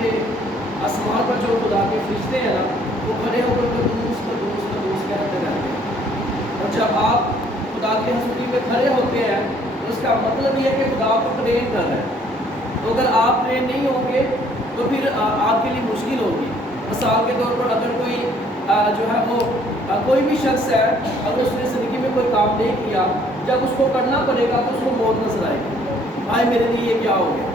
کہ آسمان پر جو خدا کے فرشتے ہیں نا وہ کھڑے ہو کر قدوس قدوس قدوس کہتے رہتے ہیں. اور جب آپ خدا کی حضوری میں کھڑے ہوتے ہیں تو اس کا مطلب یہ ہے کہ خدا کو ٹرین کر رہے ہیں. تو اگر آپ ٹرین نہیں ہوں گے تو پھر آپ کے لیے مشکل ہوگی. مثال کے طور پر اگر کوئی جو ہے وہ کوئی بھی شخص ہے, اگر اس نے زندگی میں کوئی کام نہیں کیا, جب اس کو کرنا پڑے گا تو اس کو موت نظر آئے گی, بھائی میرے لیے یہ کیا ہو گیا.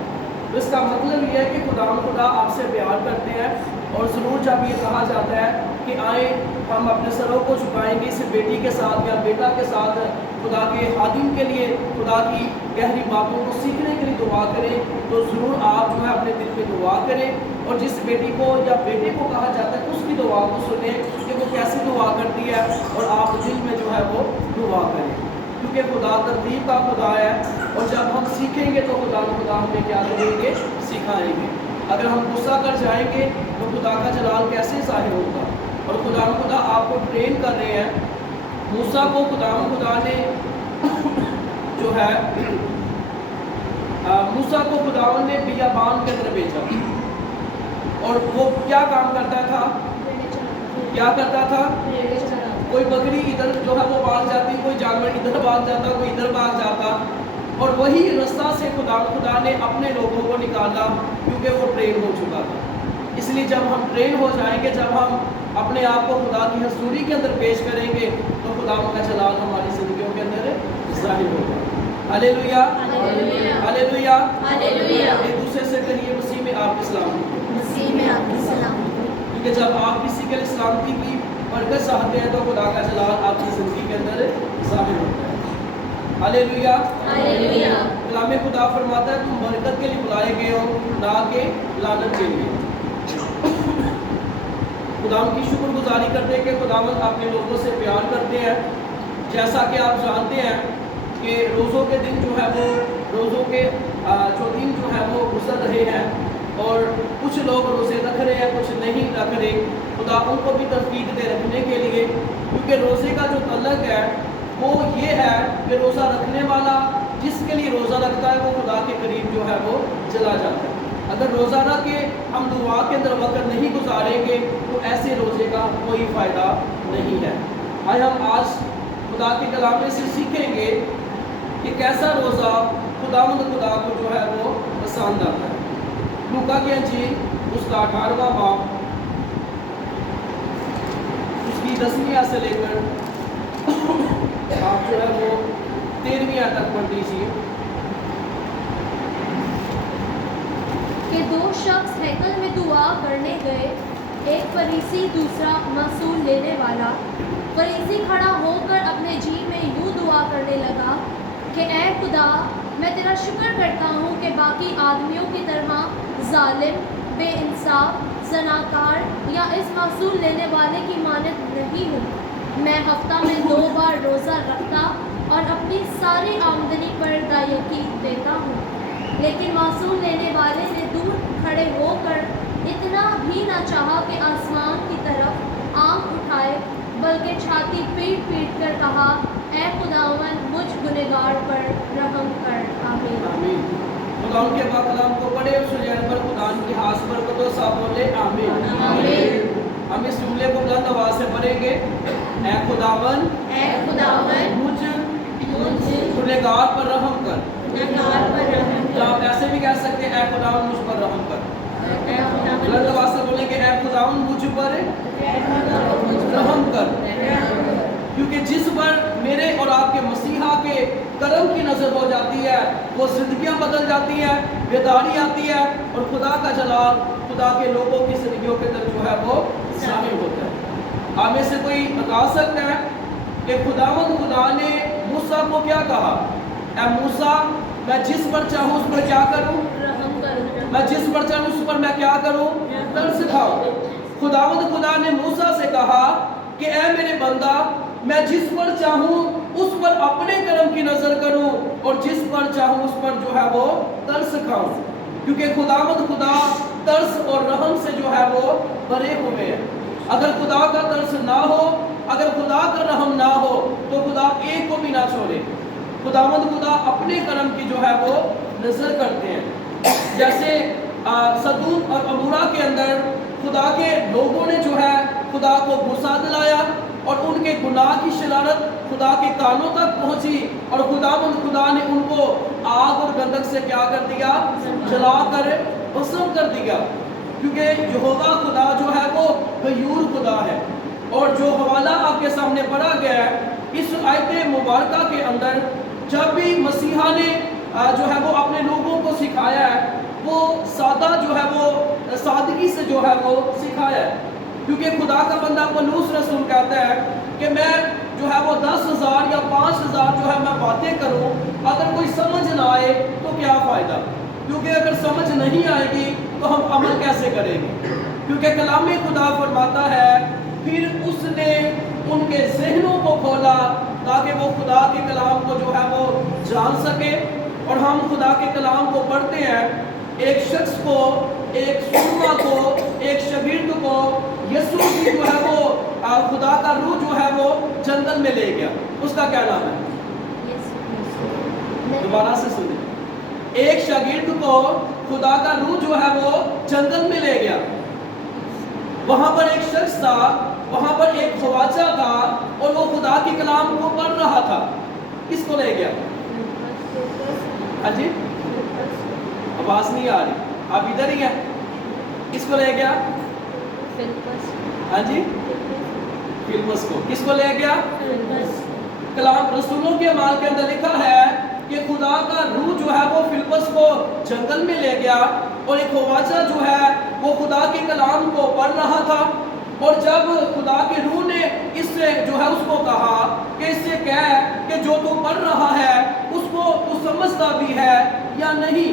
تو اس کا مطلب یہ ہے کہ خدا آپ سے پیار کرتے ہیں, اور ضرور جب یہ کہا جاتا ہے کہ آئیں ہم اپنے سروں کو جھکائیں گے اس بیٹی کے ساتھ یا بیٹا کے ساتھ خدا کے خادم کے لیے خدا کی گہری باتوں کو سیکھنے کے لیے دعا کریں, تو ضرور آپ جو ہے اپنے دل میں دعا کریں, اور جس بیٹی کو یا بیٹے کو کہا جاتا ہے اس کی دعا کو سنیں کہ وہ کیسے دعا کرتی ہے, اور آپ دل میں جو ہے وہ دعا کریں, کیونکہ خدا ترتیب کا خدا ہے. اور جب ہم سیکھیں گے تو خدا ہمیں کیا کریں گے, سکھائیں گے. اگر ہم غصہ کر جائیں گے تو خدا کا جلال کیسے ظاہر ہوگا. اور خدا آپ کو ٹرین کر رہے ہیں. موسیٰ کو خدا نے جو ہے موسیٰ کو خدا نے بیابان کے اندر بھیجا, اور وہ کیا کام کرتا تھا, کیا کرتا تھا, کوئی بکری ادھر جو ہے وہ بھاگ جاتی, کوئی جانور ادھر بھاگ جاتا, کوئی ادھر بھاگ جاتا, اور وہی رستہ سے خدا نے اپنے لوگوں کو نکالا, کیونکہ وہ ٹرین ہو چکا تھا. اس لیے جب ہم ٹرین ہو جائیں گے, جب ہم اپنے آپ کو خدا کی حضوری کے اندر پیش کریں گے, تو خدا کا جلال ہماری زندگیوں کے اندر ظاہر ہوگا. ہلیلویا, ہلیلویا, ایک دوسرے سے کہیے مسیح میں آپ کی سلامتی. کیونکہ جب آپ کسی کے لیے سلامتی کی برکت چاہتے ہیں تو خدا کا جلال آپ کی زندگی کے اندر ظاہر ہوتا ہے. ہلیلویا, کلام خدا فرماتا ہے تم برکت کے لیے بلائے گئے ہو, نہ کہ لعنت کے لیے. خداوند کی شکر گزاری کرتے ہیں کہ خداوند اپنے لوگوں سے پیار کرتے ہیں. جیسا کہ آپ جانتے ہیں کہ روزوں کے دن جو ہے وہ روزوں کے جو دن جو ہے وہ گزر رہے ہیں, اور کچھ لوگ روزے رکھ رہے ہیں, کچھ نہیں رکھ رہے. خدا ان کو بھی ترغیب دے رکھنے کے لیے, کیونکہ روزے کا جو تعلق ہے وہ یہ ہے کہ روزہ رکھنے والا جس کے لیے روزہ رکھتا ہے وہ خدا کے قریب جو ہے وہ چلا جاتا ہے. اگر روزہ رکھ کے ہم دعا کے اندر وقت نہیں گزاریں گے تو ایسے روزے کا کوئی فائدہ نہیں ہے. ہم آج خدا کے کلام میں سے سیکھیں گے کہ کیسا روزہ خدا کو جو ہے وہ پسند آتا ہے. لوکا کی انجیل اس کا 18واں باب اس کی 10ویں آیت سے لے کر آپ جو ہے وہ 13ویں آیت تک پڑھ لیجیے. کہ دو شخص ہیکل میں دعا کرنے گئے, ایک فریسی دوسرا محصول لینے والا. فریسی کھڑا ہو کر اپنے جی میں یوں دعا کرنے لگا کہ اے خدا, میں تیرا شکر کرتا ہوں کہ باقی آدمیوں کی طرح ظالم, بے انصاف, زناکار یا اس محصول لینے والے کی مانند نہیں ہوں. میں ہفتہ میں 2 بار روزہ رکھتا اور اپنی ساری آمدنی پر دایقی دیتا ہوں. لیکن محصول لینے والے نے دور کھڑے ہو کر اتنا بھی نہ چاہا کہ آسمان کی طرف آنکھ اٹھائے, بلکہ چھاتی پیٹ پیٹ کر کہا, اے خداوند مجھ گنہگار پر رحم کر. آمین. خدا ان کے پاک کلام کو پڑھے اور سجین پر خدا ان کی ہاتھ پر کو تو سب بولے آمین. ہم اس جملے کو بلند آواز سے پڑھیں گے. اے خداوند مجھ گنہگار پر رحم کر. یا آپ ایسے بھی کہہ سکتے ہیں اے خداوند مجھ پر رحم کر. بلند آواز سے بولیں گے اے خداوند مجھ پر رحم کر. کیونکہ جس پر میرے اور آپ کے مسیحا کے کرم کی نظر ہو جاتی ہے وہ زندگیاں بدل جاتی ہیں, بیداری آتی ہے, اور خدا کا جلال خدا کے لوگوں کی زندگیوں کے اندر جو ہے وہ ظاہر ہوتا ہے. آپ میں سے کوئی بتا سکتا ہے کہ خدا نے موسیٰ کو کیا کہا, اے موسیٰ میں جس پر چاہوں اس پر کیا کروں, میں جس پر چاہوں اس پر میں کیا کروں, ترس کھاؤں. خدا نے موسیٰ سے کہا کہ اے میرے بندہ, میں جس پر چاہوں اس پر اپنے کرم کی نظر کروں, اور جس پر چاہوں اس پر جو ہے وہ ترس کھاؤں. کیونکہ خدا ترس اور رحم سے جو ہے وہ بھرے ہوئے ہیں. اگر خدا کا ترس نہ ہو, اگر خدا کا رحم نہ ہو تو خدا ایک کو بھی نہ چھوڑے. خدا اپنے کرم کی جو ہے وہ نظر کرتے ہیں. جیسے सदूम और अमूरा के अंदर खुदा के लोगों ने जो है खुदा को गुस्सा दिलाया और उनके गुनाह की शरारत खुदा के कानों तक पहुंची और खुदा ने उनको आग और गंधक से क्या कर दिया, जला कर भस्म कर दिया। क्योंकि यहोवा खुदा जो है वो गयूर खुदा है। और जो हवाला आपके सामने पढ़ा गया है इस आयत मुबारका के अंदर, जब भी मसीहा ने जो है वो अपने लोगों को सिखाया है, वो सादा जो है वो सादगी से जो है वो सिखाया है। क्योंकि खुदा का बंदा पौलुस रसूल कहता है कि मैं जो है वो 10,000 या 5,000 जो है मैं बातें करूं, अगर कोई समझ ना आए तो क्या फ़ायदा। क्योंकि अगर समझ नहीं आएगी तो हम अमल कैसे करेंगे। क्योंकि कलाम खुदा फरमाता है फिर उसने उनके ज़हनों को खोला ताकि वो खुदा के कलाम को जो है वो जान सके। और हम खुदा के कलाम को पढ़ते हैं, एक शख्स को, एक सुन्ना को, एक शगीर्द को यीशु की जो है वो खुदा का रूह जो है वो जंगल में ले गया। उसका क्या नाम है? दोबारा से सुनिए। एक शागिर्द को खुदा का रूह जो है वो जंगल में ले गया। वहां पर एक शख्स था, वहां पर एक ख्वाजा था और वो खुदा के कलाम को पढ़ रहा था। किसको ले गया? हाँ जी, आवाज नहीं आ रही, आप इधर ही हैं। किसको ले गया? हाँ जी, फिलिप्पस को। किसको ले गया? कलाम रसूलों के अमाल के अंदर लिखा है कि खुदा का रूह जो है वो फिलिप्पस को जंगल में ले गया और एक ख्वाजा जो है वो खुदा के कलाम को पढ़ रहा था। और जब खुदा के रूह ने इससे जो है उसको कहा कि इससे कह कि जो तू पढ़ रहा है उसको तू समझता भी है या नहीं।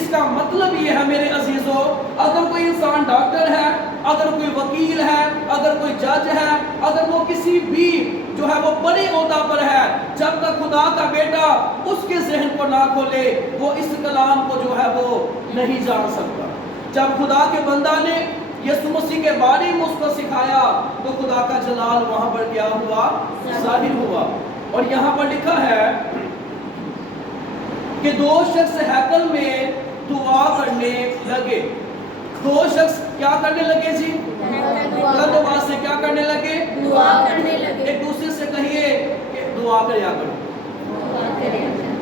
इसका मतलब ये है मेरे अजीजों, अगर कोई इंसान डॉक्टर है, अगर कोई वकील है, अगर कोई जज है, अगर वो किसी भी जो है वो बड़े ओहदा पर है, जब तक खुदा का बेटा उसके जहन को ना खोले वो इस कलाम को जो है वो नहीं जान सकता। जब खुदा के बंदा ने यीशु मसीह के बारे में उसको सिखाया तो खुदा का जलाल वहां पर क्या हुआ? जाहिर हुआ। और यहाँ पर लिखा है कि दो शख्स हैकल में दुआ करने लगे। दो शख्स क्या करने लगे जी? दुआ से क्या करने लगे? दुआ करने लगे। एक दूसरे से कहिए कि दुआ करिया करो।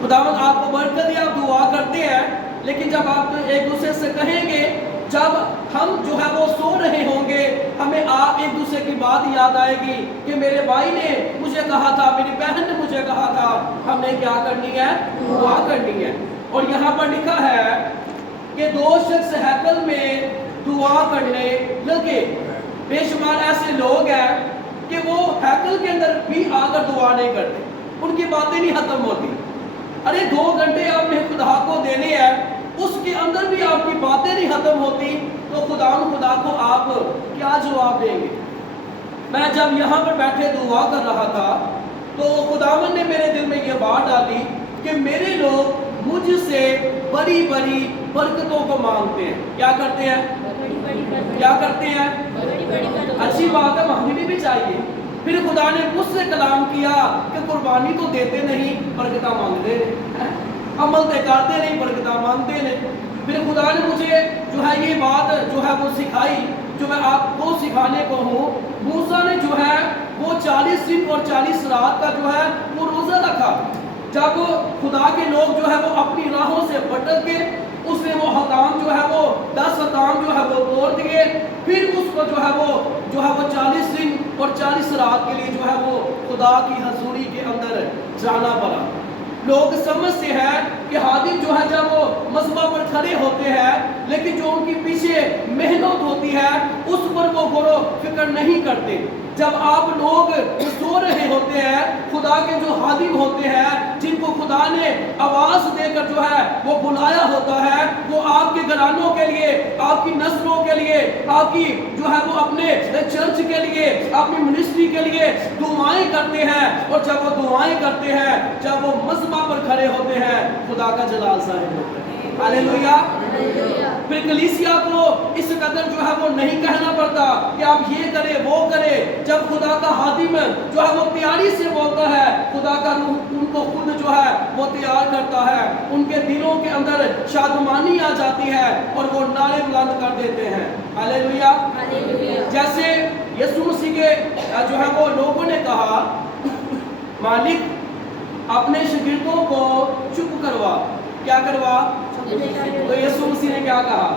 खुदावंद आपको बरकत दे, आप दुआ करते हैं, लेकिन जब आप एक दूसरे से कहेंगे, जब हम जो है वो सो रहे होंगे, हमें एक दूसरे की बात याद आएगी कि मेरे भाई ने मुझे कहा था, मेरी बहन ने मुझे कहा था, हमने क्या करनी है? दुआ करनी है। और यहाँ पर लिखा है कि दो शख्स हैकल में दुआ करने लगे। बेशुमार ऐसे लोग हैं कि वो हैकल के अंदर भी आकर दुआ नहीं करते, उनकी बातें नहीं खत्म होती। अरे 2 घंटे आपने खुदा को देने हैं, उसके अंदर भी आपकी बातें नहीं खत्म होती, तो खुदा को आप क्या जवाब देंगे? मैं जब यहाँ पर बैठे दुआ कर रहा था तो खुदावन ने मेरे दिल में ये बात डाली कि मेरे लोग मुझसे बड़ी बड़ी बरकतों को मांगते हैं। क्या करते हैं? क्या करते हैं? अच्छी बात है, मांगनी भी चाहिए। फिर खुदा ने मुझसे कलाम किया कि कुर्बानी तो देते नहीं, बरकता मांगते हैं, अमल तो करते नहीं, बरकता मांगते नहीं। फिर खुदा ने मुझे जो है ये बात जो है वो सिखाई, जो मैं आपको सिखाने को हूँ। मूसा ने जो है वो 40 दिन और 40 रात का जो है वो रोज़ा रखा। जब खुदा के लोग जो है वो अपनी राहों से भटक गए, उसने वो हकाम जो है वो 10 हकाम जो है वो तोड़ दिए। फिर उसको जो है वो 40 दिन और 40 रात के लिए जो है वो खुदा की हजूरी के अंदर जाना पड़ा। लोग समझते हैं कि हादिम जो है जब वो मज़बा पर खड़े होते हैं, लेकिन जो उनकी पीछे मेहनत होती है उस पर वो गौर फिक्र नहीं करते। जब आप लोग सो रहे होते हैं, खुदा के जो हादिम होते हैं, जिनको खुदा ने आवाज़ देकर जो है वो बुलाया होता है, वो आपके घरानों के लिए, आपकी नस्लों के लिए, आपकी जो है वो अपने चर्च के लिए, अपनी मिनिस्ट्री के लिए दुआएं करते हैं। और जब वो दुआएं करते हैं, जब वो मज़बा पर खड़े होते हैं, खुदा का जलाल ज़ाहिर होता है। हालेलुया। हालेलुया। फिर कलीसिया को इस कदर जो है वो नहीं कहना पड़ता कि आप ये करें वो करें। जब खुदा का हादिम जो है वो तैयारी से बोलता है, खुदा का रूह उनको खुद जो है वो तैयार करता है, उनके दिलों के अंदर शादमानी आ जाती है और वो नारे बुलंद कर देते हैं। हालेलुया। हालेलुया। जैसे यीशु मसीह के जो है वो लोगों ने कहा, मालिक अपने शागिर्दों को चुप करवा। क्या करवा? तो यीशु मसीह ने क्या कहा?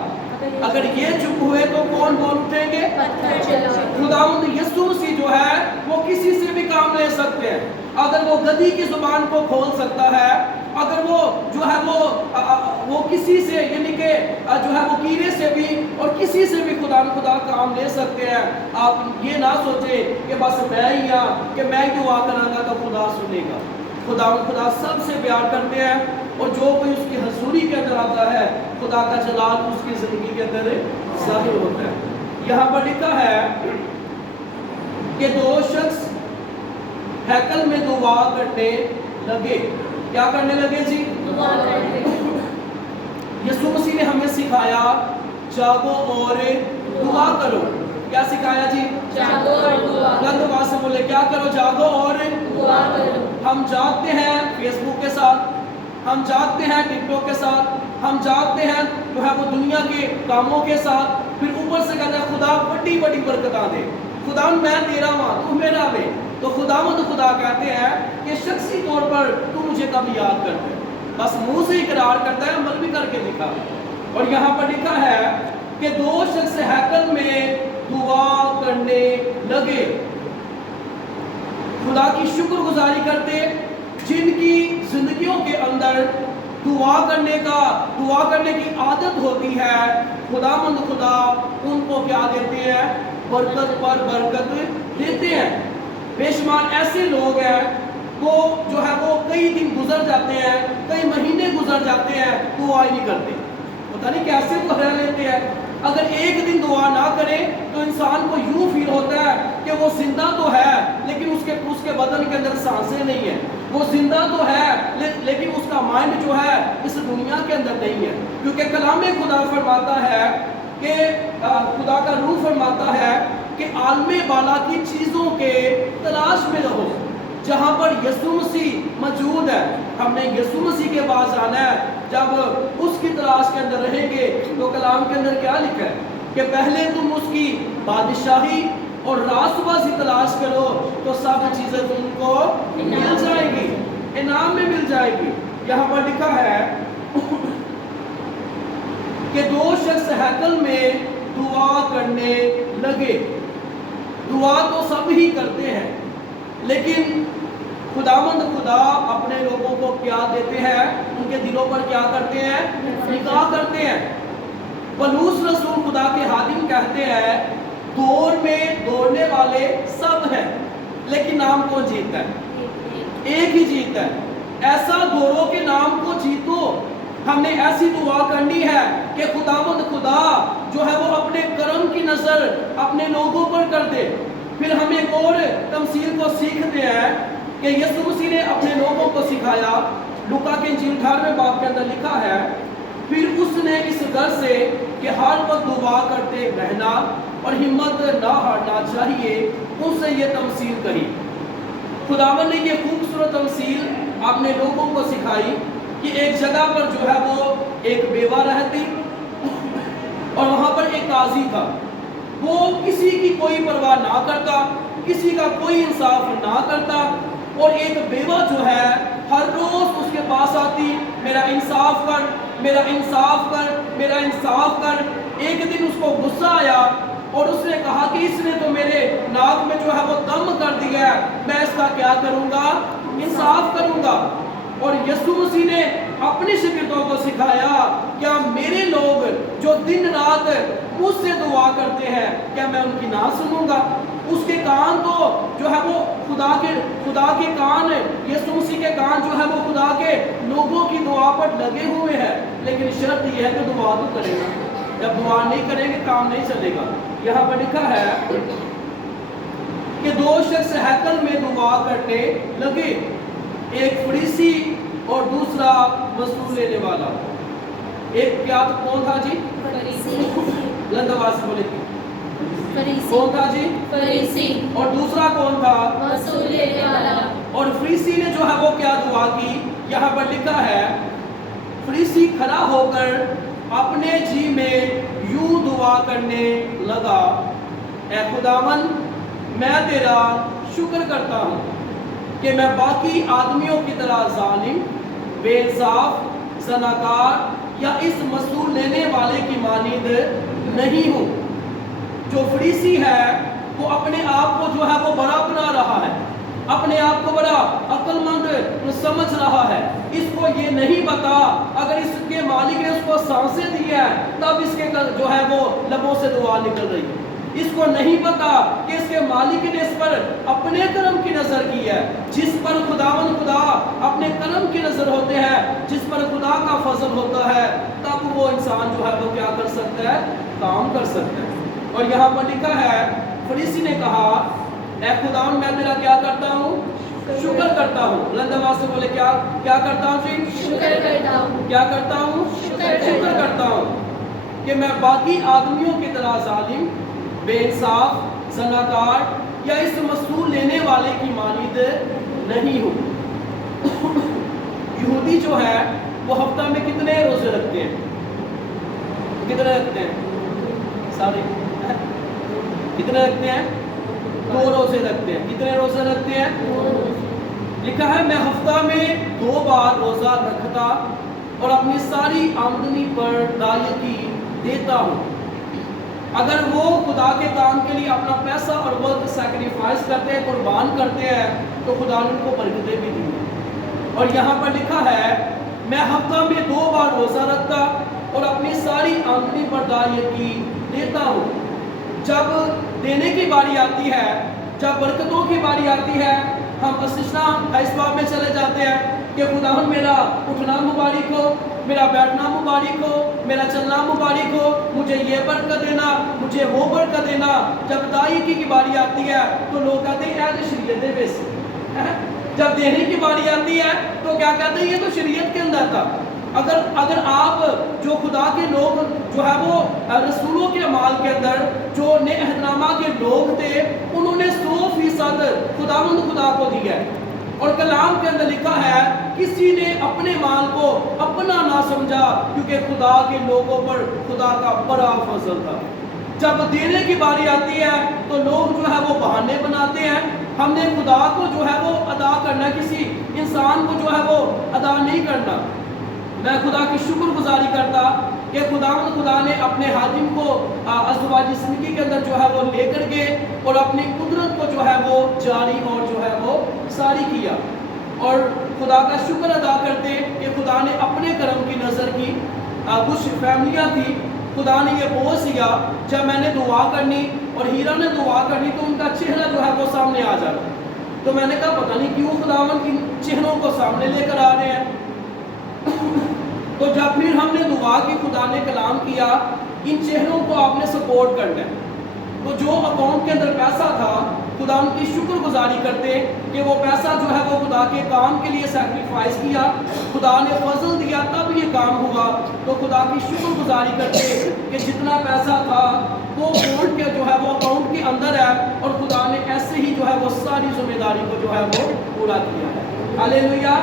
अगर ये चुप हुए तो कौन बोल उठेंगे? पत्थर चलाओ। खुदावंद यीशु मसीह जो है वो किसी से भी काम ले सकते हैं। अगर वो गधी की जुबान को खोल सकता है, अगर वो जो है वो किसी से यानी कि जो है वो कीड़े से भी और किसी से भी खुदा काम ले सकते हैं। आप ये ना सोचे कि बस मैं ही कि मैं दुआ करांगा तो खुदा सुनेगा। खुदा सबसे प्यार करते हैं और जो कोई उसकी हजूरी के अंदर आता है, खुदा का जलाल उसकी जिंदगी के अंदर जाहिर होता है। यहाँ पर लिखा है कि दो शख्स हैकल में दुआ करने लगे। क्या करने लगे जी? दुआ करने। यीशु मसीह ने हमें सिखाया जागो और दुआ करो। क्या सिखाया जी? जागो और दुआ करो। बुलंद आवाज से बोले, क्या करो? जागो और दुआ करो। हम जागते हैं फेसबुक के साथ, हम जागते हैं टिकटॉक के साथ, हम जागते हैं जो है वो दुनिया के कामों के साथ। फिर ऊपर से कहता है खुदा बड़ी बड़ी बरकतां दे, खुदा मैं तेरा मां तू मेरा वे। तो खुदा कहते हैं कि शख्सी तौर पर तू मुझे कब याद करता है? बस मुंह से इकरार करता है, अमल भी करके दिखा। और यहाँ पर लिखा है कि दो शख्स हैकल में दुआ करने लगे, खुदा की शुक्रगुजारी करते, जिनकी जिंदगियों के अंदर दुआ करने की आदत होती है। खुदा उनको क्या देते हैं? बरकत पर बरकत देते हैं। बेशुमार ऐसे लोग हैं वो जो है वो कई दिन गुजर जाते हैं, कई महीने गुजर जाते हैं, दुआ ही नहीं करते। पता नहीं कैसे वो रह लेते हैं। अगर एक दिन दुआ ना करे तो इंसान को यूं फील होता है कि वो जिंदा तो है लेकिन उसके बदन के अंदर सांसें नहीं है। वो जिंदा तो है लेकिन उसका माइंड जो है इस दुनिया के अंदर नहीं है। क्योंकि कलाम खुदा फरमाता है कि खुदा का रूह फरमाता है कि आलमे बाला की चीज़ों के तलाश में रहो, जहाँ पर यीशु मसीह मौजूद है। हमने यीशु मसीह के पास आना है। जब उसकी तलाश के अंदर रहेंगे तो कलाम के अंदर क्या लिखा है कि पहले तुम उसकी बादशाही और रास्तबाजी तलाश करो तो सब चीज़ें तुमको मिल जाएगी, इनाम में मिल जाएगी। यहाँ पर लिखा है कि दो शख्स हैकल में दुआ करने लगे। दुआ तो सब ही करते हैं, लेकिन खुदा अपने लोगों को क्या देते हैं? उनके दिलों पर क्या करते हैं? निगाह करते हैं। पौलुस रसूल खुदा के हादिम कहते हैं, दौड़ में दौड़ने वाले सब हैं, लेकिन नाम कौन जीतता है? एक ही जीतता है। ऐसा दौड़ो के नाम को जीतो। हमने ऐसी दुआ करनी है कि खुदा जो है वो अपने करम की नजर अपने लोगों पर कर दे। फिर हम एक और तमसील को सीखते हैं कि यीशु मसीह ने अपने लोगों को सिखाया। लूका के इंजील 18वें बाब के अंदर लिखा है, फिर उसने इस गर्ज से कि हर वक्त दुआ करते रहना और हिम्मत ना हारना चाहिए, उससे ये तमसील कही। खुदावन ने ये खूबसूरत तमसील अपने लोगों को सिखाई कि एक जगह पर जो है वो एक बेवा रहती और वहाँ पर एक काजी था। वो किसी की कोई परवाह ना करता, किसी का कोई इंसाफ ना करता, और एक बेवा जो है हर रोज उसके पास आती, मेरा इंसाफ कर, मेरा इंसाफ कर, मेरा इंसाफ कर। एक दिन उसको गुस्सा आया और उसने कहा कि इसने तो मेरे नाक में जो है वो दम कर दिया है, मैं इसका क्या करूँगा? इंसाफ करूँगा। और यीशु मसीह ने अपने शिष्यों को सिखाया, क्या मेरे लोग जो दिन रात मुझसे दुआ करते हैं, क्या मैं उनकी ना सुनूंगा? उसके कान तो जो है वो खुदा के कान, यीशु मसीह के कान जो है वो खुदा के लोगों की दुआ पर लगे हुए हैं, लेकिन शर्त यह है कि दुआ तो करेगा। जब दुआ नहीं करेंगे काम नहीं चलेगा। यहाँ पर लिखा है कि दो शख्स हैकल में दुआ करने लगे, एक फरीसी और दूसरा वसूल लेने वाला। एक क्या कौन था जी? बुलंद आवाज से बोले कौन था जी? फरीसी। और दूसरा कौन था? वसूल लेने वाला। और फरीसी ने जो है वो क्या दुआ की? यहाँ पर लिखा है, फरीसी खड़ा होकर अपने जी में यूं दुआ करने लगा, ऐ खुदावन, मैं तेरा शुक्र करता हूँ कि मैं बाकी आदमियों की तरह जालिम, बेइंसाफ, ज़नाकार या इस मसूल लेने वाले की मानिंद नहीं हूँ। जो फरीसी है वो अपने आप को जो है वो बड़ा बना रहा है, अपने आप को बड़ा अक्लमंद समझ रहा है। इसको ये नहीं पता अगर इसके मालिक ने उसको सांसें दी है तब इसके जो है वो लबों से दुआ निकल रही है। इसको नहीं पता कि इसके मालिक ने इस पर अपने कर्म की नजर की है। जिस पर खुदावन खुदा अपने कर्म की नजर होते हैं, जिस पर खुदा का फजल होता है, तब वो इंसान जो है वो क्या कर सकता है? काम कर सकता है। और यहाँ पर लिखा है, फरीसी ने कहा, ऐ खुदावन, मैं तेरा क्या करता हूँ? शुक्र करता हूँ। बुलंद आवाज से बोले क्या क्या करता हूँ जी? शुक्र करता हूँ। क्या करता हूँ? शुक्र करता हूँ कि मैं बाकी आदमियों की तरह जालिम, बेइंसाफ, ज़नाकार या इस मसूल लेने वाले की मानिंद नहीं हूँ। यहूदी जो है वो हफ्ता में कितने रोजे रखते हैं? कितने रखते हैं? सारे कितने रखते हैं? 2 रोजे रखते हैं। कितने रोजे रखते हैं? लिखा है, मैं हफ्ता में 2 बार रोजा रखता और अपनी सारी आमदनी पर दायकी देता हूँ। अगर वो खुदा के काम के लिए अपना पैसा और वक्त सैक्रिफाइस करते हैं, कुर्बान करते हैं, तो खुदा ने उनको बरकतें भी दी। और यहाँ पर लिखा है, मैं हफ्ता में 2 बार रोजा रखता और अपनी सारी आमदनी पर दायकी देता हूँ। जब देने की बारी आती है, जब बरकतों की बारी आती है, हम असिस्ना इस बात में चले जाते हैं कि खुदावन मेरा उठना मुबारक हो, मेरा बैठना मुबारक हो, मेरा चलना मुबारक हो, मुझे ये बरकत देना, मुझे वो बरकत देना। जब दायकी की बारी आती है तो लोग कहते हैं यार शरीयत है वैसे। जब देने की बारी आती है तो क्या कहते हैं, ये तो शरीयत के अंदर था। अगर आप जो खुदा के लोग जो है वो रसूलों के अमाल के अंदर जो नेहदनामा के लोग थे, उन्होंने 100% खुदावंद खुदा को दिया है। और कलाम के अंदर लिखा है, किसी ने अपने माल को अपना ना समझा, क्योंकि खुदा के लोगों पर खुदा का बड़ा फजल था। जब देने की बारी आती है तो लोग जो है वो बहाने बनाते हैं। हमने खुदा को जो है वो अदा करना, किसी इंसान को जो है वो अदा नहीं करना। मैं खुदा की शुक्रगुजारी करता कि खुदा ने अपने हाजिम को अज़वाज ज़िंदगी के अंदर जो है वो लेकर गए और अपनी कुदरत को जो है वो जारी और जो है वो सारी किया। और खुदा का शुक्र अदा करते कि खुदा ने अपने कर्म की नज़र की। कुछ फैमिलियाँ थी, खुदा ने ये बोझ दिया, जब मैंने दुआ करनी और हीरा ने दुआ करनी तो उनका चेहरा जो है वो सामने आ जाता। तो मैंने कहा पता नहीं क्यों खुदावन इन चेहरों को सामने लेकर आ रहे हैं। तो जब फिर हमने दुआ की, खुदा ने कलाम किया, इन चेहरों को आपने सपोर्ट करना है। तो जो अकाउंट के अंदर पैसा था, खुदा उनकी शुक्रगुजारी करते कि वो पैसा जो है वो खुदा के काम के लिए सैक्रिफाइस किया, खुदा ने फजल दिया तब ये काम हुआ। तो खुदा की शुक्रगुजारी करते कि जितना पैसा था वो अकाउंट के जो है वो अकाउंट के अंदर है और खुदा ने ऐसे ही जो है वो सारी जिम्मेदारी को जो है वो पूरा किया है। हालेलुया।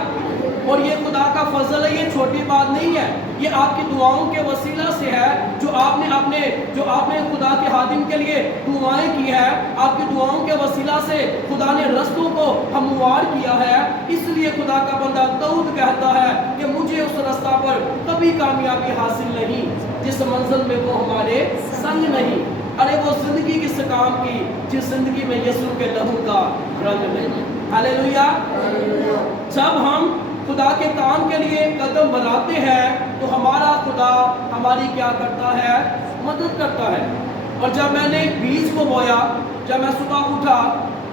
और ये खुदा का फजल है, ये छोटी बात नहीं है, ये आपकी दुआओं के वसीला से है। जो आपने खुदा के हादिम के लिए दुआएं की है, आपकी दुआओं के वसीला से खुदा ने रस्तों को हमवार किया है। इसलिए खुदा का बंदा दाऊद कहता है कि मुझे उस रास्ता पर कभी कामयाबी हासिल नहीं जिस मंजिल में वो हमारे संग नहीं। अरे वो जिंदगी किस काम की जिस जिंदगी में यीशु के लहू का रंग नहीं। हालेलुया। जब हम खुदा के काम के लिए कदम बढ़ाते हैं तो हमारा खुदा हमारी क्या करता है? मदद करता है। और जब मैंने बीज को बोया, जब मैं सुबह उठा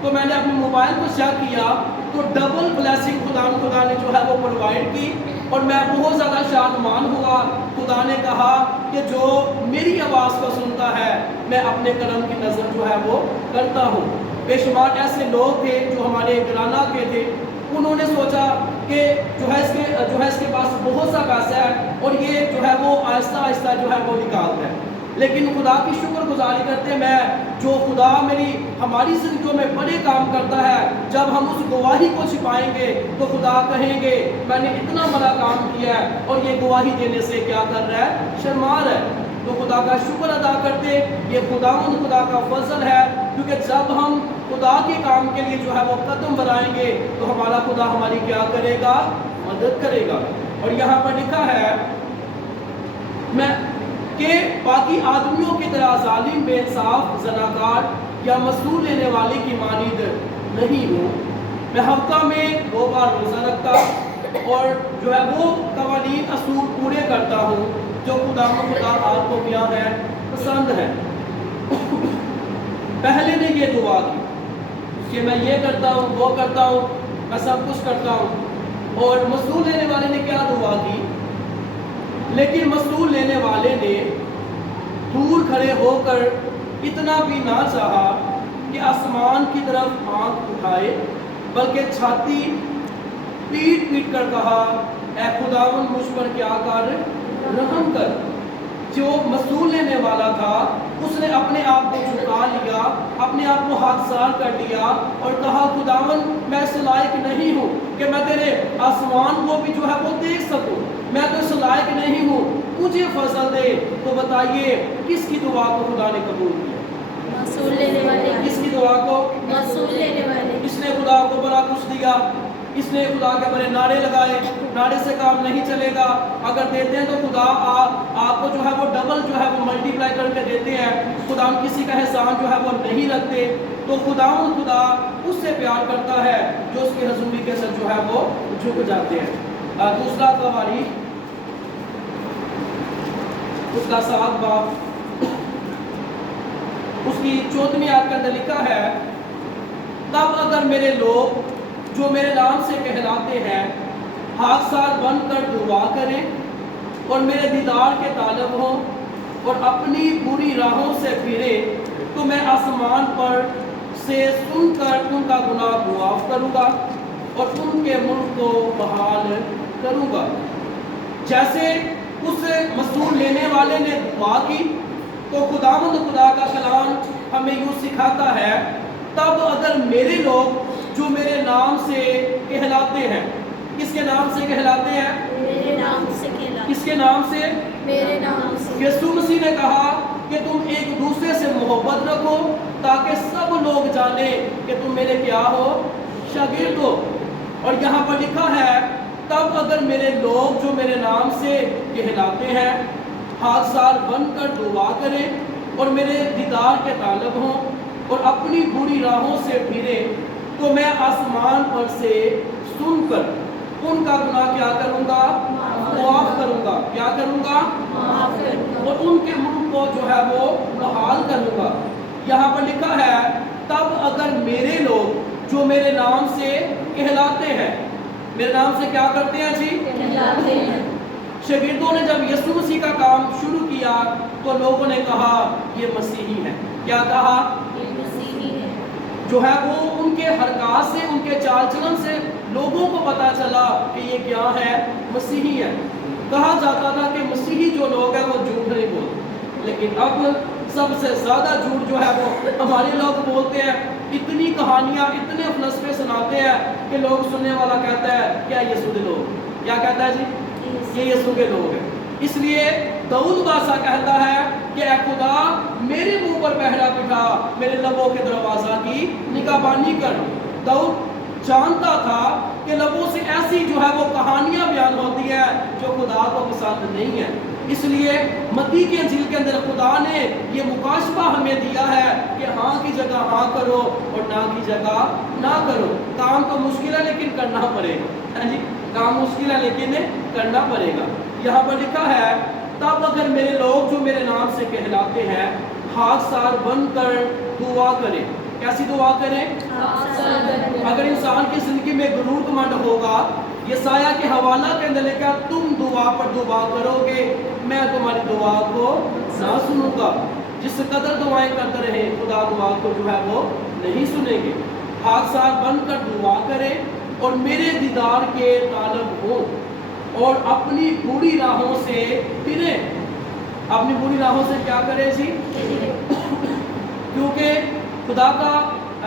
तो मैंने अपने मोबाइल को चेक किया तो डबल ब्लेसिंग खुदा ने जो है वो प्रोवाइड की और मैं बहुत ज़्यादा शादमान हुआ। खुदा ने कहा कि जो मेरी आवाज़ को सुनता है मैं अपने कर्म की नज़र जो है वो करता हूँ। बेशुमार ऐसे लोग थे जो हमारे घराना के थे, उन्होंने सोचा कि जो है इसके पास बहुत सा पैसा है और ये जो है वो आहिस्ता आहिस्ता जो है वो निकालता है। लेकिन खुदा की शुक्रगुजारी करते मैं जो खुदा हमारी जिंदगियों में बड़े काम करता है, जब हम उस गवाही को छिपाएंगे तो खुदा कहेंगे मैंने इतना बड़ा काम किया है और ये गवाही देने से क्या कर रहा है, शर्मा रहा है। तो खुदा का शुक्र अदा करते, ये खुदा का फजल है, क्योंकि जब हम खुदा के काम के लिए जो है वो कदम बढ़ाएंगे तो हमारा खुदा हमारी क्या करेगा, मदद करेगा। और यहाँ पर लिखा है मैं कि बाकी आदमियों की तरह जालिम, बेइंसाफ, ज़नाकार या मसूल लेने वाले की मानिद नहीं हूँ। मैं हफ्ता में 2 बार रोज़ा रखता और जो है वो कवानीन असूल पूरे करता हूँ जो खुदा आपको क्या है, पसंद है। पहले ने ये दुआ की कि मैं ये करता हूँ, वो करता हूँ, मैं सब कुछ करता हूँ। और मसूल लेने वाले ने क्या दुआ की? लेकिन मसूल लेने वाले ने दूर खड़े होकर इतना भी ना चाहा कि आसमान की तरफ आंख उठाए, बल्कि छाती पीट पीट कर कहा, ऐ खुदावन मुझ पर क्या कर, रहम कर। जो मसूल लेने वाला था उसने अपने आप को झुका लिया, अपने आप को हाथसार कर लिया और कहा खुदावन मैं इस लायक नहीं हूँ कि मैं तेरे आसमान को भी जो है वो देख सकूँ, मैं तो इस लायक नहीं हूँ, मुझे फजल दे। तो बताइए किसकी दुआ को खुदा ने कबूल किया? मसूल लेने वाले। किसकी दुआ को? मसूल लेने वाले। इसने खुदा को बड़ा कुछ दिया, इसने खुदा के बड़े नारे लगाए, नारे से काम नहीं चलेगा। अगर देते हैं तो खुदा आपको जो है वो डबल जो है वो मल्टीप्लाई करके देते हैं। खुदा किसी का एहसान जो है वो नहीं रखते। तो खुदा उससे प्यार करता है जो उसकी हजूरी के साथ जो है वो झुक जाते हैं। दूसरा कवारी उसका 7 बाब उसकी 14वीं आयत के अंदर लिखा है, तब अगर मेरे लोग जो मेरे नाम से कहलाते हैं हाकसार बनकर दुआ करें और मेरे दीदार के तालब हों और अपनी बुरी राहों से फिरे, तो मैं आसमान पर से सुनकर उनका गुनाह मुआफ करूँगा और उनके मुल्क को बहाल करूँगा। जैसे उस मसूल लेने वाले ने दुआ की तो खुदा का कलाम हमें यूँ सिखाता है, तब अगर मेरे लोग जो मेरे नाम से कहलाते हैं, किसके नाम से कहलाते हैं? मेरे नाम से कहलाते। किसके नाम से? मेरे नाम से। यीशु मसीह ने कहा कि तुम एक दूसरे से मोहब्बत रखो ताकि सब लोग जाने कि तुम मेरे क्या हो, शागिर्द हो। और यहाँ पर लिखा है, तब अगर मेरे लोग जो मेरे नाम से कहलाते हैं हाकसार बनकर दुआ करें और मेरे दीदार के तालब हों और अपनी बुरी राहों से फिरे, तो मैं आसमान पर से सुनकर उनका गुनाह क्या करूँगा, मुआफ करूँगा। क्या करूँगा? माफ करूँगा। और उनके मुल्क को जो है वो बहाल करूँगा। यहाँ पर लिखा है, तब अगर मेरे लोग जो मेरे नाम से कहलाते हैं, मेरे नाम से क्या करते हैं जी? कहलाते हैं। शागिर्दों ने जब यीशु मसीह का काम शुरू किया तो लोगों ने कहा ये मसीही है। क्या कहा? ये मसीही है। जो है वो उनके हरकत से, उनके चाल चलन से लोगों को पता चला कि ये क्या है, मसीही है। कहा जाता था कि मसीही जो लोग हैं वो झूठ नहीं बोलते, लेकिन अब सबसे ज़्यादा झूठ जो है वो हमारे लोग बोलते हैं। इतनी कहानियाँ, इतने फलसफे सुनाते हैं कि लोग सुनने वाला कहता है क्या यीशु के लोग, क्या कहता है जी, ये यीशु के लोग हैं। इसलिए दाऊद बादशाह कहता है कि ऐ खुदा मेरे मुंह पर पहरा बिठा, मेरे लबों के दरवाजा की निगाहबानी कर। दाऊद जानता था कि लबों से ऐसी जो है वो कहानियां बयान होती है जो खुदा को पसंद नहीं है। इसलिए मत्ती के इंजील के अंदर खुदा ने ये मुकाशफा हमें दिया है कि हाँ की जगह हाँ करो और ना की जगह ना करो। काम तो मुश्किल है लेकिन करना पड़ेगा, है जी, काम मुश्किल है लेकिन करना पड़ेगा। यहाँ पर लिखा है, तब अगर मेरे लोग जो मेरे नाम से कहलाते हैं हाकसार बनकर दुआ करें। कैसी दुआ करें? अगर इंसान की जिंदगी में गुरूर घमंड होगा, यसाया के हवाला के अंदर लिखा, तुम दुआ पर दुआ करोगे मैं तुम्हारी दुआ को ना सुनूंगा। जिस कदर दुआएं करते रहे खुदा दुआ को जो है वो नहीं सुनेंगे। हाकसार बनकर दुआ करें اور میرے دیدار کے طالب ہو اور اپنی بری راہوں سے پھرے. اپنی بری راہوں سے کیا کرے جی؟ کیونکہ خدا کا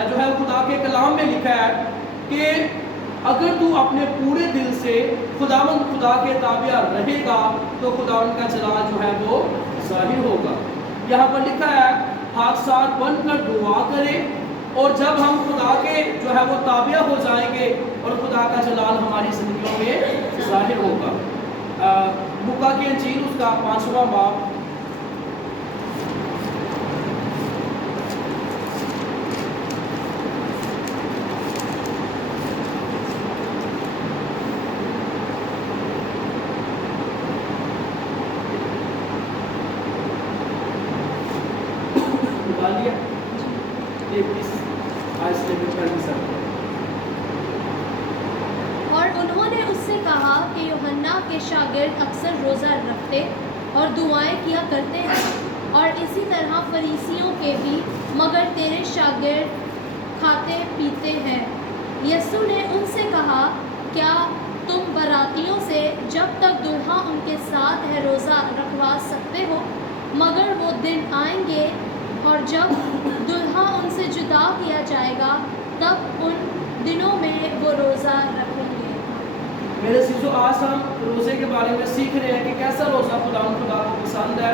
جو ہے خدا کے کلام میں لکھا ہے کہ اگر تو اپنے پورے دل سے خداوند خدا کے تابع رہے گا تو خداوند کا جلال جو ہے وہ ظاہر ہوگا. یہاں پر لکھا ہے ہاتھ ساتھ بن کر دعا کرے، اور جب ہم خدا کے جو ہے وہ تابع ہو جائیں گے اور خدا کا جلال ہماری زندگیوں میں ظاہر ہوگا. لوکا کی انجیل اس کا 5واں باب اور انہوں نے اس سے کہا کہ یوحنا کے شاگرد اکثر روزہ رکھتے اور دعائیں کیا کرتے ہیں، اور اسی طرح فریسیوں کے بھی، مگر تیرے شاگرد کھاتے پیتے ہیں. یسوع نے ان سے کہا، کیا تم براتیوں سے جب تک دلہا ان کے ساتھ ہے روزہ رکھوا سکتے ہو؟ مگر وہ دن آئیں گے اور جب دلہا ان سے جدا کیا جائے گا، تب ان دنوں میں وہ روزہ رکھیں گے. میرے عزیزو، آج ہم روزے کے بارے میں سیکھ رہے ہیں کہ کیسا روزہ خدا کو پسند ہے.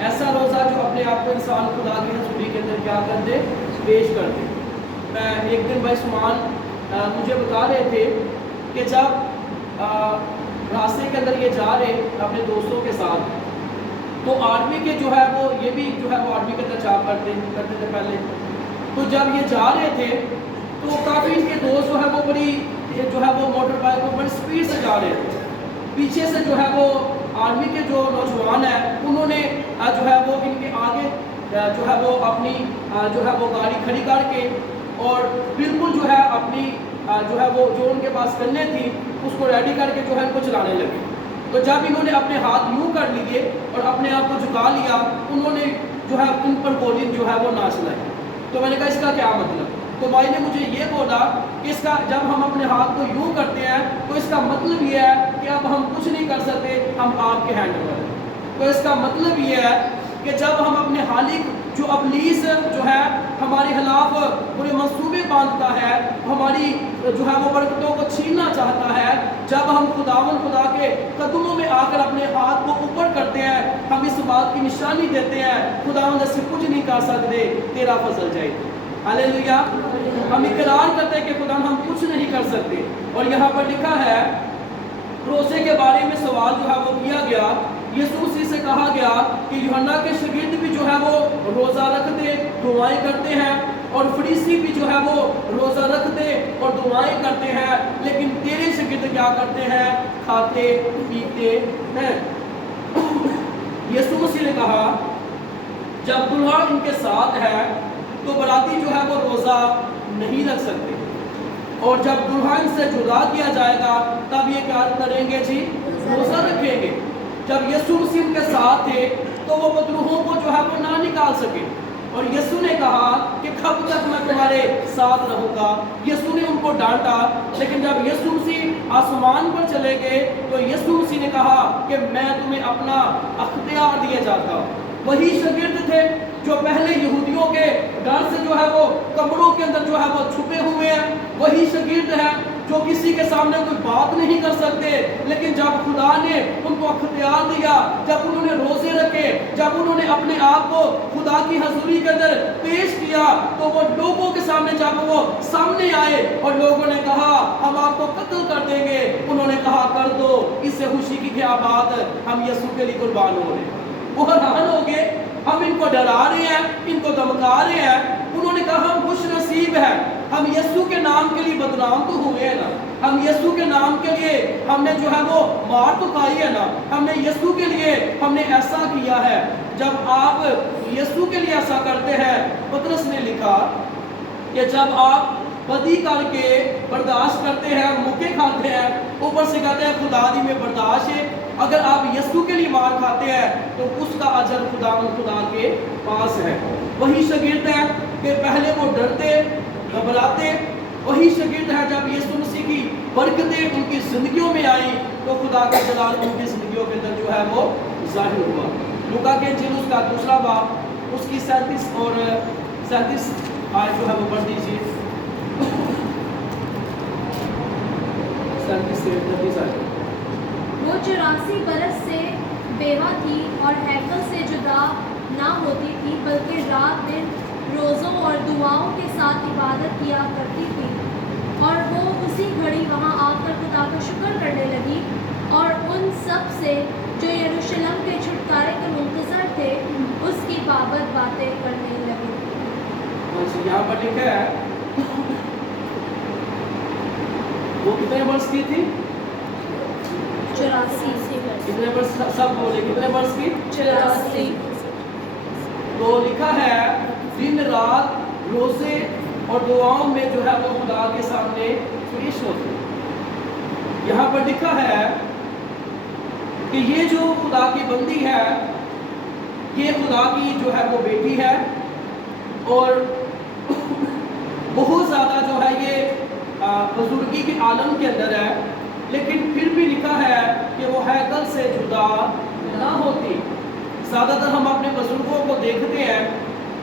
ایسا روزہ جو اپنے آپ کو انسان خدا کی حضوری کے اندر کیا کر دے، پیش کر دے. میں ایک دن بھائی سمان مجھے بتا رہے تھے کہ جب راستے کے اندر یہ جا رہے اپنے دوستوں کے ساتھ، تو آرمی کے جو ہے وہ یہ بھی جو ہے وہ آرمی کے اندر جاب کرتے تھے پہلے. تو جب یہ جا رہے تھے تو کافی ان کے دوست جو ہے وہ بڑی جو ہے وہ موٹر بائک کو بڑی سپیڈ سے جا رہے تھے. پیچھے سے جو ہے وہ آرمی کے جو نوجوان ہیں انہوں نے جو ہے وہ ان کے آگے جو ہے وہ اپنی جو ہے وہ گاڑی کھڑی کر کے اور بالکل جو ہے اپنی جو ہے وہ جو ان کے پاس کرنے تھی اس کو ریڈی کر کے جو ہے ان کو چلانے لگے. تو جب انہوں نے اپنے ہاتھ یوں کر لیے اور اپنے آپ کو جھکا لیا، انہوں نے جو ہے ان پر گولی جو ہے وہ نہ چلائی. تو میں نے کہا اس کا کیا مطلب؟ تو بھائی نے مجھے یہ بولا کہ اس کا جب ہم اپنے ہاتھ کو یوں کرتے ہیں تو اس کا مطلب یہ ہے کہ اب ہم کچھ نہیں کر سکتے، ہم آپ کے ہینڈ اوور ہیں. تو اس کا مطلب یہ ہے کہ جب ہم اپنے خالق جو ابلیس جو ہے ہمارے خلاف پورے منصوبے باندھتا ہے، ہماری جو ہے وہ برکتوں کو چھیننا چاہتا ہے، جب ہم خدا کے قدموں میں آ کر اپنے ہاتھ کو اوپر کرتے ہیں، ہم اس بات کی نشانی دیتے ہیں خداوند سے کچھ نہیں کر سکتے، تیرا فضل چاہیے. ہاللیلویا. ہم اقرار کرتے ہیں کہ خدا ہم کچھ نہیں کر سکتے. اور یہاں پر لکھا ہے روزے کے بارے میں سوال جو ہے وہ کیا گیا. یسوع مسیح سے کہا گیا کہ یوحنا کے شاگرد بھی جو ہے وہ روزہ رکھتے دعائیں کرتے ہیں، اور فریسی بھی جو ہے وہ روزہ رکھتے اور دعائیں کرتے ہیں، لیکن تیرے شاگرد کیا کرتے ہیں؟ کھاتے پیتے ہیں. یسوع مسیح نے کہا جب دلہا ان کے ساتھ ہے تو براتی جو ہے وہ روزہ نہیں رکھ سکتے، اور جب دلہا ان سے جدا کیا جائے گا تب یہ کیا کریں گے جی؟ روزہ رکھیں گے. جب یسوع مسیح ان کے ساتھ تھے تو وہ بدروہوں کو جو ہے وہ نہ نکال سکے، اور یسوع نے کہا کہ کب تک میں تمہارے ساتھ رہوں گا. یسوع نے ان کو ڈانٹا، لیکن جب یسوع مسیح آسمان پر چلے گئے تو یسوع مسیح نے کہا کہ میں تمہیں اپنا اختیار دیا جاتا ہوں. وہی شاگرد تھے جو پہلے یہودیوں کے ڈر سے جو ہے وہ کمروں کے اندر جو ہے وہ چھپے ہوئے ہیں، وہی شاگرد ہیں جو کسی کے سامنے کوئی بات نہیں کر سکتے، لیکن جب خدا نے ان کو اختیار دیا، جب انہوں نے روزے رکھے، جب انہوں نے اپنے آپ کو خدا کی حضوری کے اندر پیش کیا، تو وہ لوگوں کے سامنے جب وہ سامنے آئے اور لوگوں نے کہا ہم آپ کو قتل کر دیں گے، انہوں نے کہا کر دو، اس سے خوشی کی کیا بات، ہم یسوع کے لیے قربان ہو رہے ہیں. وہ حیران ہو گئے، ہم ان کو ڈرا رہے ہیں، ان کو دھمکا رہے ہیں. انہوں نے کہا ہم خوش نصیب ہیں، ہم یسوع کے نام کے لیے بدنام تو ہوئے ہیں نا، ہم یسوع کے نام کے لیے ہم نے جو ہے وہ مار تو کھائی ہے نا، ہم نے یسوع کے لیے ہم نے ایسا کیا ہے. جب آپ یسوع کے لیے ایسا کرتے ہیں، پطرس نے لکھا کہ جب آپ بدی کر کے برداشت کرتے ہیں، موقع کھاتے ہیں، اوپر سے کہتے ہیں خدا دی میں برداشت ہے. اگر آپ یسوع کے لیے مار کھاتے ہیں تو اس کا اجر خدا کے پاس ہے. وہی شاگرد ہے کہ پہلے وہ ڈرتے گھبراتے वही शागिर्द है जब यीशु मसीह की बरकतें उनकी जिंदगियों में आई तो खुदा का जलाल उनकी जिंदगियों के अंदर जो है वो जाहिर हुआ। लूका के इंजील उसका दूसरा बाब उसकी 37 और 37 आयत जो है वो पढ़ दीजिए। 37 से 38 आयत। वो 84 बरस से बेवा थी और हैकल से जुदा ना होती थी, बल्कि रात दिन रोज़ों और दुआओं के साथ इबादत किया करती थी। और वो उसी घड़ी वहाँ आकर खुदा का शुक्र करने लगी और उन सब से जो यरूशलेम के छुटकारे के मुंतज़र थे उसकी बाबत बातें करने लगी। यहाँ पर लिखा है वो कितने वर्ष की थी? 84 कितने वर्ष? सब बोले कितने वर्ष की? 84। तो लिखा है दिन रात रोजे और दुआओं में जो है वो खुदा के सामने पेश होते। यहाँ पर लिखा है कि ये जो खुदा की बंदी है ये खुदा की जो है वो बेटी है और बहुत ज़्यादा जो है ये बुजुर्गी के आलम के अंदर है, लेकिन फिर भी लिखा है कि वो हैकल से जुदा ना होती। ज़्यादातर हम अपने बुजुर्गों को देखते हैं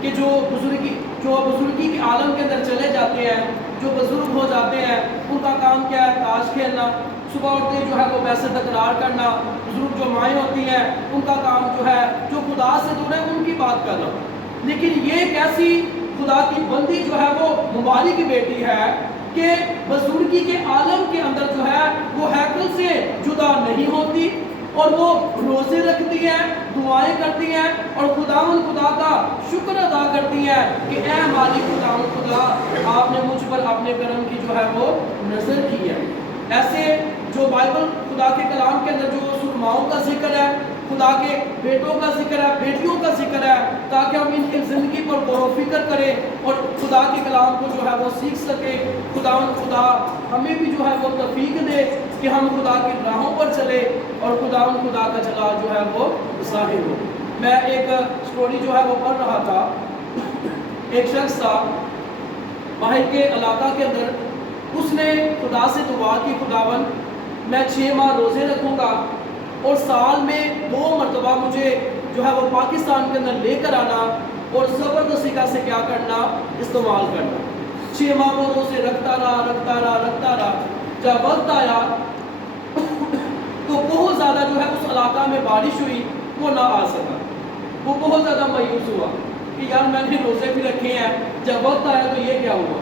कि जो बुजुर्गी के आलम के अंदर चले जाते हैं, जो बुजुर्ग हो जाते हैं, उनका काम क्या है? ताश खेलना, सुबह उठते जो है वो पैसे तकरार करना। बुजुर्ग जो माएँ होती हैं उनका काम जो है जो खुदा से दूर है उनकी बात करना। लेकिन ये एक ऐसी खुदा की बंदी जो है वो मुबारक की बेटी है कि बुजुर्गी के आलम के अंदर जो है वो हैकल से जुदा नहीं होती और वो रोजे रखती हैं, दुआएं करती हैं और खुदा का शुक्र अदा करती हैं कि ऐ मालिक खुदा आपने मुझ पर अपने करम की जो है वो नजर की है। ऐसे जो बाइबल खुदा के कलाम के अंदर जो सुरमाओं का जिक्र है, खुदा के बेटों का जिक्र है, बेटियों का जिक्र है, ताकि हम इनकी ज़िंदगी पर गौर फिक्र करें और खुदा के कलाम को जो है वो सीख सकें। खुदा हमें भी जो है वो तौफीक दे कि हम खुदा की राहों पर चले और खुदा का जलाल जो है वो ज़ाहिर हो। मैं एक स्टोरी जो है वो पढ़ रहा था। एक शख्स था बाहर के इलाका के अंदर, उसने खुदा से दुआ की, खुदावन मैं 6 माह रोज़े रखूँगा और साल में 2 मरतबा मुझे जो है वो पाकिस्तान के अंदर लेकर आना और ज़बरदस्ती का से क्या करना, इस्तेमाल करना। 6 माह वो रोज़े रखता रहा। जब वक्त आया तो बहुत ज़्यादा जो है उस इलाका में बारिश हुई, वो ना आ सका। वो बहुत ज़्यादा मायूस हुआ कि यार मैंने रोज़े भी रखे हैं, जब वक्त आया तो ये क्या हुआ।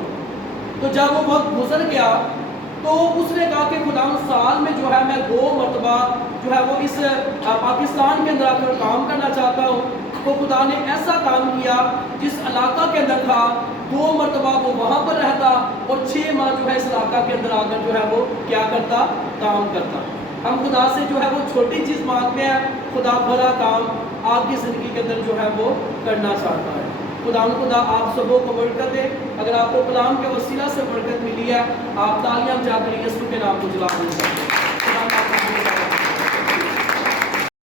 तो जब वो वक्त गुजर गया तो उसने कहा कि खुदा साल में जो है मैं 2 मरतबा जो है वो इस पाकिस्तान के अंदर आकर काम करना चाहता हूँ। तो खुदा ने ऐसा काम किया, जिस इलाका के अंदर था 2 मरतबा वो वहाँ पर रहता और 6 माह जो है इस इलाका के अंदर आकर जो है वो क्या करता, काम करता। हम खुदा से जो है वो छोटी चीज़ मांगते हैं, खुदा बड़ा काम आपकी ज़िंदगी के अंदर जो है वो करना चाहता है। खुदा आप सबों को बरकत दे। अगर आपको कलाम के वसीला से बरकत मिली है, आप तालियां जाकर यीशु के नाम को जला दें।